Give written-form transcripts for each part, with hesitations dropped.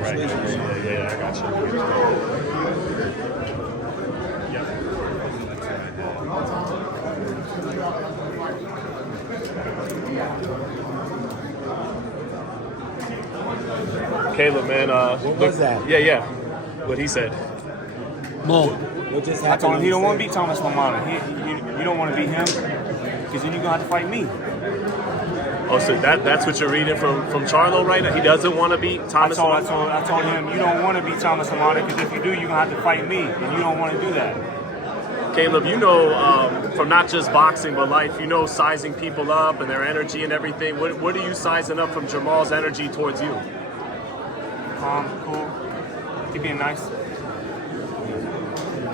Right. Yeah, I got you. Yep. Caleb, man. What was that? Yeah. What he said. Mo, what just happened? I told him he don't want to beat Thomas LaManna. You don't want to beat him because then you're going to have to fight me. Oh, so that's what you're reading from Charlo right now? He doesn't want to beat Thomas LaManna? I told him you don't want to beat Thomas LaManna because if you do, you're going to have to fight me, and you don't want to do that. Caleb, you know from not just boxing but life, you know sizing people up and their energy and everything. What are you sizing up from Jermall's energy towards you? Cool. Keep being nice.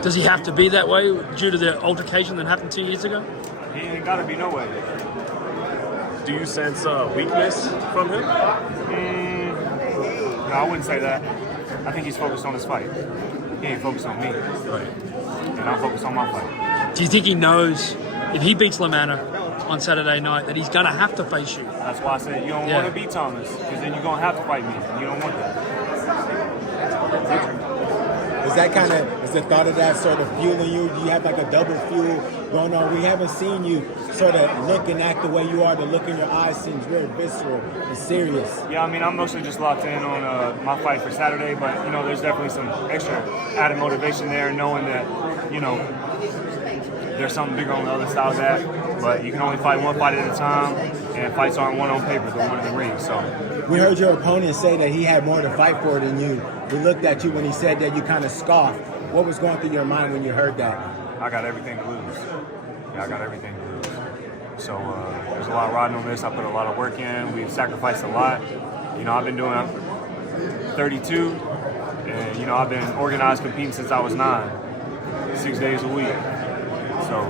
Does he have to be that way due to the altercation that happened 2 years ago? He ain't got to be no way. Do you sense weakness from him? No, I wouldn't say that. I think he's focused on his fight. He ain't focused on me. Right. And I'm focused on my fight. Do you think he knows if he beats LaManna on Saturday night that he's going to have to face you? That's why I said you don't want to beat Thomas because then you're going to have to fight me. You don't want that. Is that kind of, is the thought of that sort of fueling you? Do you have like a double fuel going on? We haven't seen you sort of look and act the way you are. The look in your eyes seems very visceral and serious. Yeah, I mean, I'm mostly just locked in on my fight for Saturday, but, you know, there's definitely some extra added motivation there knowing that, you know, there's something bigger on the other side of that, but you can only fight one fight at a time, and fights aren't one on paper, they're one in the ring, so. We heard your opponent say that he had more to fight for than you. We looked at you when he said that, you kind of scoffed. What was going through your mind when you heard that? I got everything to lose. Yeah, I got everything to lose. So there's a lot riding on this. I put a lot of work in. We've sacrificed a lot. You know, I've been doing 32, and, you know, I've been organized competing since I was 9, 6 days a week. So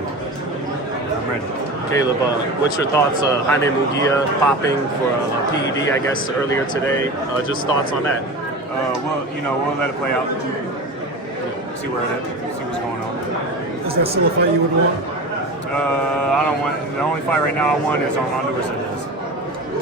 I'm ready. Caleb, what's your thoughts? Jaime Munguia popping for a PED, I guess, earlier today. Just thoughts on that? Well, you know, we'll let it play out. See where it is. See what's going on. Is that still a fight you would want? I don't want. The only fight right now I want is Armando Resendiz.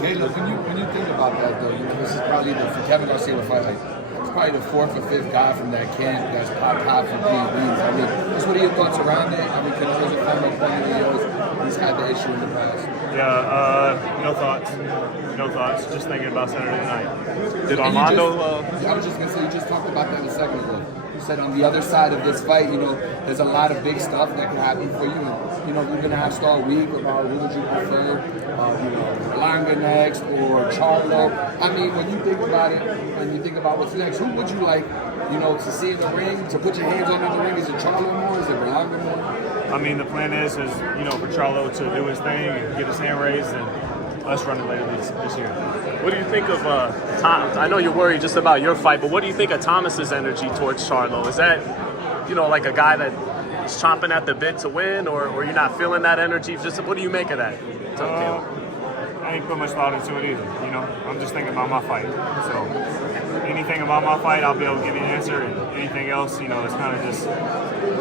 Caleb, when you think about that though, you know, this is probably for Kevin Garcia to fight like. It's probably the 4th or 5th guy from that camp that's popped high from PEDs. I mean, just what are your thoughts around it? I mean, Canelo's a former opponent of yours. He's had the issue in the past. Yeah, no thoughts. No thoughts. Just thinking about Saturday night. Did Armando? I was just gonna say you just talked about that a second ago. You said on the other side of this fight, you know, there's a lot of big stuff that can happen for you. You know, we're gonna have Star Week about who would you prefer, you know, Langa next or Charlo. I mean, when you think about it, and you think about what's next, who would you like, you know, to see in the ring, to put your hands on in the ring? Is it Charlo more? Is it Langa more? I mean, the plan is you know, for Charlo to do his thing and get his hand raised, and let's run it later this year. What do you think of Tom? I know you're worried just about your fight, but what do you think of Thomas's energy towards Charlo? Is that, you know, like a guy that is chomping at the bit to win, or you're not feeling that energy? Just what do you make of that? I ain't put much thought into it either. You know, I'm just thinking about my fight. So anything about my fight, I'll be able to give you an answer, and anything else, you know, it's kind of just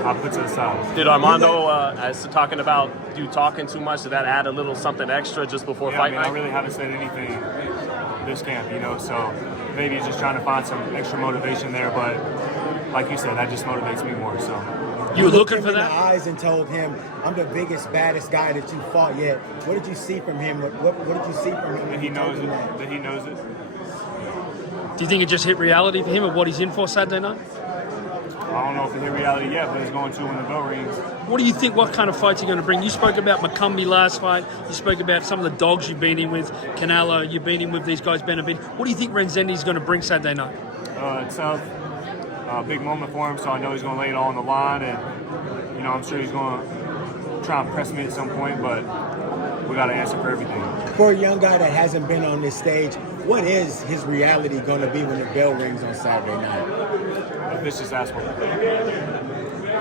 I'll put to the side. Did Armando, as talking about you talking too much, did that add a little something extra just before fight night? I really haven't said anything this camp, you know, so maybe just trying to find some extra motivation there, but like you said, that just motivates me more, so. You were looking for him that? in the eyes and told him, I'm the biggest, baddest guy that you fought yet. What did you see from him? What did you see from him? That he knows it. That he knows it. Do you think it just hit reality for him of what he's in for Saturday night? I don't know if it hit reality yet, but it's going to when the bell rings. What do you think, what kind of fights are you going to bring? You spoke about McCumbee last fight. You spoke about some of the dogs you've been in with. Canelo, you've been in with these guys, Benavid. What do you think Resendiz is going to bring Saturday night? It's a big moment for him, so I know he's going to lay it all on the line, and you know, I'm sure he's going to try and press me at some point, but we got to answer for everything. For a young guy that hasn't been on this stage, what is his reality going to be when the bell rings on Saturday night? A vicious ass whooping.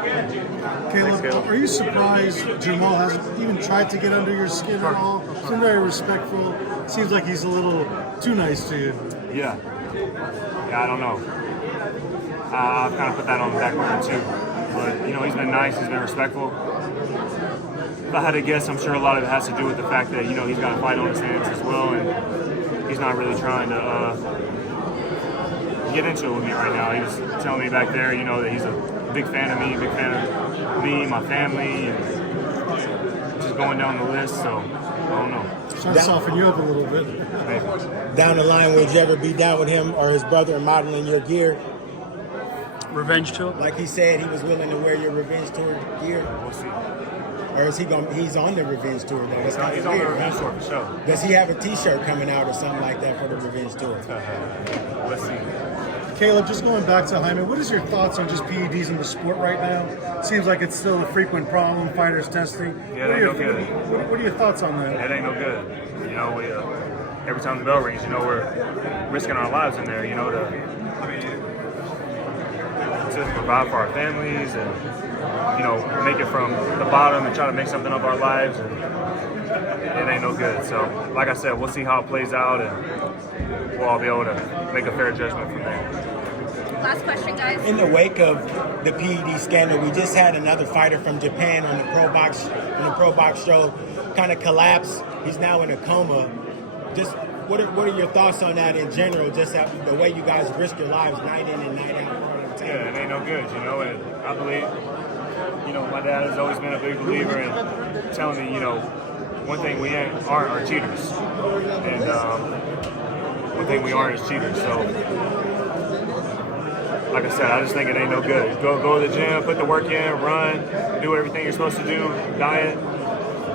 Caleb, are you surprised Jermall hasn't even tried to get under your skin at all? Seems very respectful. Seems like he's a little too nice to you. Yeah, I don't know. I've kind of put that on the back burner too. But, you know, he's been nice, he's been respectful. If I had to guess, I'm sure a lot of it has to do with the fact that, you know, he's got a fight on his hands as well, and he's not really trying to get into it with me right now. He was telling me back there, you know, that he's a big fan of me, my family, and just going down the list, so I don't know. Trying to soften you up a little bit. Maybe. Down the line, would you ever be down with him or his brother modeling your gear? Revenge tour? Like he said, he was willing to wear your revenge tour gear. We'll see. Or is he going? He's on the revenge tour though. That's kind He's of on the weird. revenge tour for sure. Does he have a T-shirt coming out or something like that for the revenge tour? Let's see. Caleb, just going back to Jaime, what is your thoughts on just PEDs in the sport right now? It seems like it's still a frequent problem, fighters testing. Yeah, they ain't no good. What are your thoughts on that? It ain't no good. You know, we, every time the bell rings, you know, we're risking our lives in there, you know, to provide for our families and, you know, make it from the bottom and try to make something of our lives, and it ain't no good. So, like I said, we'll see how it plays out, and we'll all be able to make a fair judgment from there. Last question, guys. In the wake of the PED scandal, we just had another fighter from Japan on the Pro Box show kind of collapse. He's now in a coma. Just what are your thoughts on that in general? Just the way you guys risk your lives night in and night out. Yeah, it ain't no good, you know, and I believe, you know, my dad has always been a big believer in telling me, you know, one thing we aren't are cheaters, and one thing we aren't is cheaters. So, like I said, I just think it ain't no good. Go to the gym, put the work in, run, do everything you're supposed to do, diet,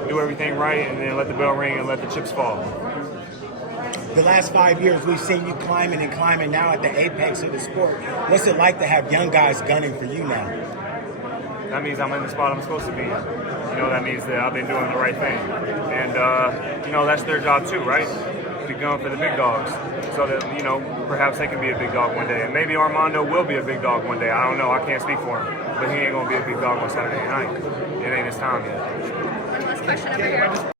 do everything right, and then let the bell ring and let the chips fall. The last 5 years, we've seen you climbing and climbing now at the apex of the sport. What's it like to have young guys gunning for you now? That means I'm in the spot I'm supposed to be in. You know, that means that I've been doing the right thing. And, you know, that's their job too, right? To gun for the big dogs. So that, you know, perhaps they can be a big dog one day. And maybe Armando will be a big dog one day. I don't know. I can't speak for him. But he ain't going to be a big dog on Saturday night. It ain't his time yet. One last question over here.